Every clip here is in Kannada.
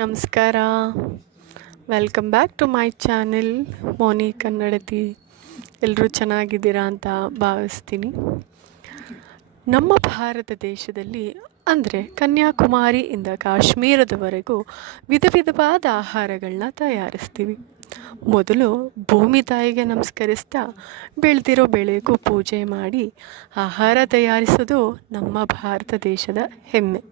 ನಮಸ್ಕಾರ. Welcome back to my channel Moni Kannadathi. ಎಲ್ಲರೂ ಚೆನ್ನಾಗಿದ್ದೀರಾ ಅಂತ ಭಾವಿಸ್ತೀನಿ. ನಮ್ಮ ಭಾರತ ದೇಶದಲ್ಲಿ ಅಂದರೆ ಕನ್ಯಾಕುಮಾರಿಯಿಂದ ಕಾಶ್ಮೀರದವರೆಗೂ ವಿಧ ವಿಧವಾದ ಆಹಾರಗಳನ್ನ ತಯಾರಿಸ್ತೀವಿ. ಮೊದಲು ಭೂಮಿ ತಾಯಿಗೆ ನಮಸ್ಕರಿಸ್ತಾ ಬೆಳೆದಿರೋ ಬೆಳೆಗೂ ಪೂಜೆ ಮಾಡಿ ಆಹಾರ ತಯಾರಿಸೋದು ನಮ್ಮ ಭಾರತ ದೇಶದ ಹೆಮ್ಮೆ.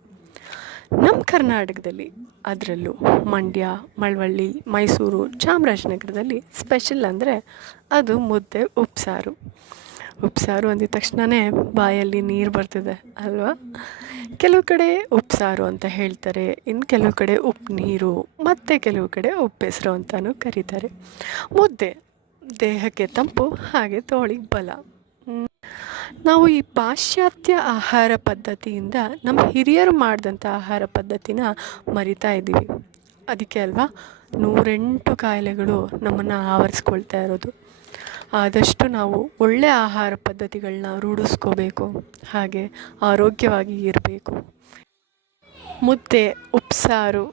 ನಮ್ಮ ಕರ್ನಾಟಕದಲ್ಲಿ ಅದರಲ್ಲೂ ಮಂಡ್ಯ, ಮಳವಳ್ಳಿ, ಮೈಸೂರು, ಚಾಮರಾಜನಗರದಲ್ಲಿ ಸ್ಪೆಷಲ್ ಅಂದರೆ ಅದು ಮುದ್ದೆ ಉಪ್ಸಾರು. ಉಪ್ಸಾರು ಅಂದಿದ ತಕ್ಷಣವೇ ಬಾಯಲ್ಲಿ ನೀರು ಬರ್ತದೆ ಅಲ್ವಾ? ಕೆಲವು ಕಡೆ ಉಪ್ಸಾರು ಅಂತ ಹೇಳ್ತಾರೆ, ಇನ್ನು ಕೆಲವು ಕಡೆ ಉಪ್ಪು ನೀರು, ಮತ್ತು ಕೆಲವು ಕಡೆ ಉಪ್ಪೆಸರು ಅಂತಲೂ ಕರೀತಾರೆ. ಮುದ್ದೆ ದೇಹಕ್ಕೆ ತಂಪು, ಹಾಗೆ ತೋಳಿಗೆ ಬಲ. ನಾವು ಈ ಪಾಶ್ಚಾತ್ಯ ಆಹಾರ ಪದ್ಧತಿಯಿಂದ ನಮ್ಮ ಹಿರಿಯರು ಮಾಡಿದಂಥ ಆಹಾರ ಪದ್ಧತಿನ ಮರಿತಾ ಇದ್ದೀವಿ. ಅದಕ್ಕೆ ಅಲ್ವಾ 108 ಕಾಯಿಲೆಗಳು ನಮ್ಮನ್ನು ಆವರಿಸ್ಕೊಳ್ತಾ ಇರೋದು. ಆದಷ್ಟು ನಾವು ಒಳ್ಳೆಯ ಆಹಾರ ಪದ್ಧತಿಗಳನ್ನ ರೂಢಿಸ್ಕೋಬೇಕು, ಹಾಗೆ ಆರೋಗ್ಯವಾಗಿ ಇರಬೇಕು. ಮುದ್ದೆ, ಉಪ್ಸಾರು,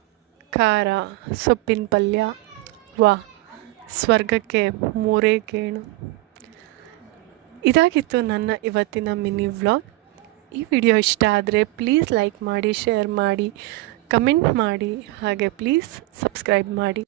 ಖಾರ, ಸೊಪ್ಪಿನ ಪಲ್ಯ, ಸ್ವರ್ಗಕ್ಕೆ ಮೂರೇ ಗೇಣು. ಇದಾಗಿತ್ತು ನನ್ನ ಇವತ್ತಿನ ಮಿನಿ ವ್ಲಾಗ್. ಈ ವಿಡಿಯೋ ಇಷ್ಟ ಆದರೆ ಪ್ಲೀಸ್ ಲೈಕ್ ಮಾಡಿ, ಶೇರ್ ಮಾಡಿ, ಕಮೆಂಟ್ ಮಾಡಿ, ಹಾಗೆ ಪ್ಲೀಸ್ ಸಬ್ಸ್ಕ್ರೈಬ್ ಮಾಡಿ.